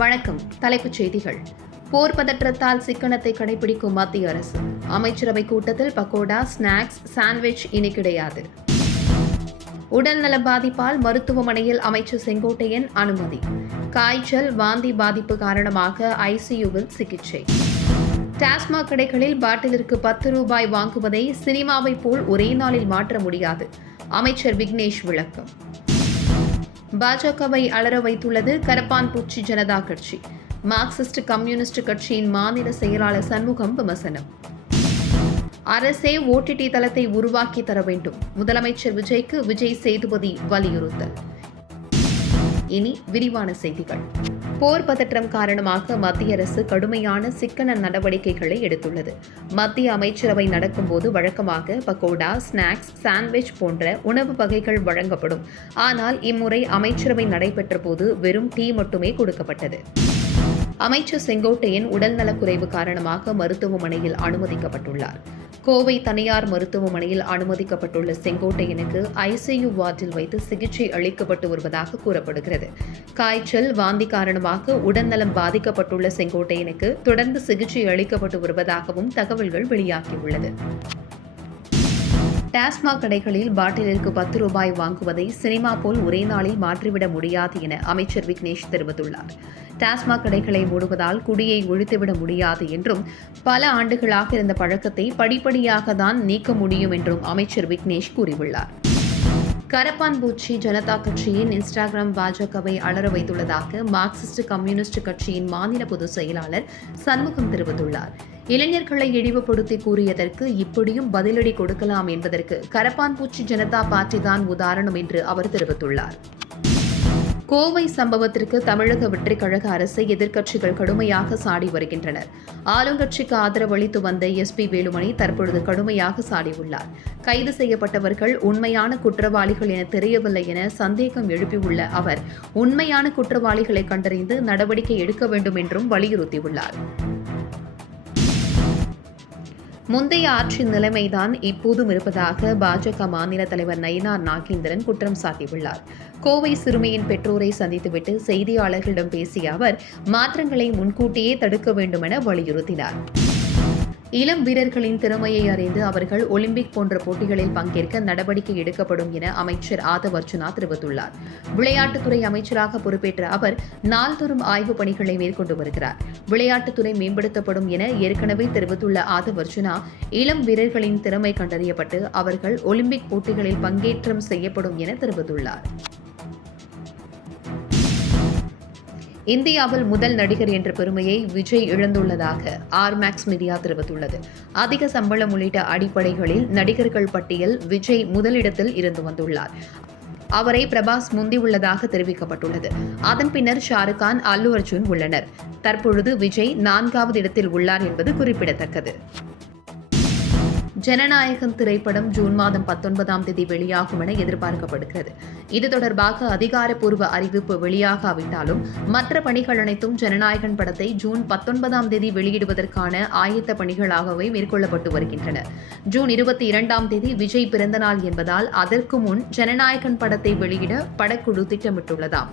வணக்கம். தலைப்புச் செய்திகள். போர் பதற்றத்தால் சிக்கனத்தை கடைபிடிக்கும் மத்திய அரசு. அமைச்சரவை கூட்டத்தில் பக்கோடா, ஸ்நாக்ஸ், சாண்ட்விச் இனி கிடையாது. உடல்நல பாதிப்பால் மருத்துவமனையில் அமைச்சர் செங்கோட்டையன் அனுமதி. காய்ச்சல், வாந்தி பாதிப்பு காரணமாக ஐசியூவில் சிகிச்சை. டாஸ்மாக் கடைகளில் பாட்டிலிற்கு 10 ரூபாய் வாங்குவதை சினிமாவை போல் ஒரே நாளில் மாற்ற முடியாது. அமைச்சர் விக்னேஷ் விளக்கம். பாஜகவை அலற வைத்துள்ளது கரப்பான்பூச்சி ஜனதா கட்சி. மார்க்சிஸ்ட் கம்யூனிஸ்ட் கட்சியின் மாநில செயலாளர் சண்முகம் விமர்சனம். அரசே ஓடிடி தளத்தை உருவாக்கி தர வேண்டும். முதலமைச்சர் விஜய்க்கு விஜய் சேதுபதி வலியுறுத்தல். இனி விரிவான செய்திகள். போர் பதற்றம் காரணமாக மத்திய அரசு கடுமையான சிக்கன நடவடிக்கைகளை எடுத்துள்ளது. மத்திய அமைச்சரவை நடக்கும்போது வழக்கமாக பக்கோடா, ஸ்நாக்ஸ், சாண்ட்விச் போன்ற உணவு வகைகள் வழங்கப்படும். ஆனால் இம்முறை அமைச்சரவை நடைபெற்ற போது வெறும் டீ மட்டுமே கொடுக்கப்பட்டது. அமைச்சர் செங்கோட்டையன் உடல்நலக்குறைவு காரணமாக மருத்துவமனையில் அனுமதிக்கப்பட்டுள்ளார். கோவை தனியார் மருத்துவமனையில் அனுமதிக்கப்பட்டுள்ள செங்கோட்டையனுக்கு ஐசியூ வார்டில் வைத்து சிகிச்சை அளிக்கப்பட்டு வருவதாக கூறப்படுகிறது. காய்ச்சல், வாந்தி காரணமாக உடல்நலம் பாதிக்கப்பட்டுள்ள செங்கோட்டையனுக்கு தொடர்ந்து சிகிச்சை அளிக்கப்பட்டு வருவதாகவும் தகவல்கள் வெளியாகியுள்ளது. டாஸ்மாக் கடைகளில் பாட்டிலிற்கு 10 ரூபாய் வாங்குவதை சினிமா போல் ஒரே நாளில் மாற்றிவிட முடியாது என அமைச்சர் விக்னேஷ் தெரிவித்துள்ளார். டாஸ்மாக் கடைகளை மூடுவதால் குடியை ஒழித்துவிட முடியாது என்றும், பல ஆண்டுகளாக இருந்த பழக்கத்தை படிப்படியாக தான் நீக்க முடியும் என்றும் அமைச்சர் விக்னேஷ் கூறியுள்ளார். கரப்பான்பூச்சி ஜனதா கட்சியின் இன்ஸ்டாகிராம் பாஜகவை அலற வைத்துள்ளதாக மார்க்சிஸ்ட் கம்யூனிஸ்ட் கட்சியின் மாநில பொதுச் செயலாளர் சண்முகம் தெரிவித்துள்ளார். இளைஞர்களை இழிவுபடுத்தி கூறியதற்கு இப்படியும் பதிலடி கொடுக்கலாம் என்பதற்கு கரப்பான்பூச்சி ஜனதா பார்ட்டி தான் உதாரணம் என்று அவர் தெரிவித்துள்ளார். கோவை சம்பவத்திற்கு தமிழக வெற்றிக் கழக அரசை எதிர்க்கட்சிகள் கடுமையாக சாடி வருகின்றனர். ஆளுங்கட்சிக்கு ஆதரவு அளித்து வந்த SP வேலுமணி தற்பொழுது கடுமையாக சாடியுள்ளார். கைது செய்யப்பட்டவர்கள் உண்மையான குற்றவாளிகள் என தெரியவில்லை என சந்தேகம் எழுப்பியுள்ள அவர், உண்மையான குற்றவாளிகளை கண்டறிந்து நடவடிக்கை எடுக்க வேண்டும் என்றும் வலியுறுத்தியுள்ளார். முந்தைய ஆட்சி நிலைமைதான் இப்போதும் இருப்பதாக பாஜக மாநில தலைவர் நயினார் நாகேந்திரன் குற்றம் சாட்டியுள்ளார். கோவை சிறுமியின் பெற்றோரை சந்தித்துவிட்டு செய்தியாளர்களிடம் பேசிய அவர், மாற்றங்களை முன்கூட்டியே தடுக்க வேண்டும் என வலியுறுத்தினார். இளம் வீரர்களின் திறமையை அறிந்து அவர்கள் ஒலிம்பிக் போன்ற போட்டிகளில் பங்கேற்க நடவடிக்கை எடுக்கப்படும் என அமைச்சர் ஆதவ் அர்ஜுனா தெரிவித்துள்ளார். விளையாட்டுத்துறை அமைச்சராக பொறுப்பேற்ற அவர் நாள்தோறும் ஆய்வுப் பணிகளை மேற்கொண்டு வருகிறார். விளையாட்டுத்துறை மேம்படுத்தப்படும் என ஏற்கனவே தெரிவித்துள்ள ஆதவ் அர்ஜுனா, இளம் வீரர்களின் திறமை கண்டறியப்பட்டு அவர்கள் ஒலிம்பிக் போட்டிகளில் பங்கேற்றம் செய்யப்படும் என தெரிவித்துள்ளார். இந்தியாவில் முதல் நடிகர் என்ற பெருமையை விஜய் இழந்துள்ளதாக ஆர்மேக்ஸ் மீடியா தெரிவித்துள்ளது. அதிக சம்பளம் உள்ளிட்ட அடிப்படைகளில் நடிகர்கள் பட்டியல் விஜய் முதலிடத்தில் இருந்து வந்துள்ளார். அவரை பிரபாஸ் முந்தியுள்ளதாக தெரிவிக்கப்பட்டுள்ளது. அதன் பின்னர் ஷாருக்கான், அல்லு அர்ஜுன் உள்ளனர். தற்பொழுது விஜய் 4வது இடத்தில் உள்ளார் என்பது குறிப்பிடத்தக்கது. ஜனநாயகன் திரைப்படம் ஜூன் மாதம் 19ஆம் தேதி வெளியாகும் என எதிர்பார்க்கப்படுகிறது. இது தொடர்பாக அதிகாரப்பூர்வ அறிவிப்பு வெளியாகாவிட்டாலும் மற்ற பணிகள் அனைத்தும் ஜனநாயகன் படத்தை ஜூன் 19ஆம் தேதி வெளியிடுவதற்கான ஆயத்த பணிகளாகவே மேற்கொள்ளப்பட்டு வருகின்றன. ஜூன் 22ஆம் தேதி விஜய் பிறந்தநாள் என்பதால் அதற்கு முன் ஜனநாயகன் படத்தை வெளியிட படக்குழு திட்டமிட்டுள்ளதாம்.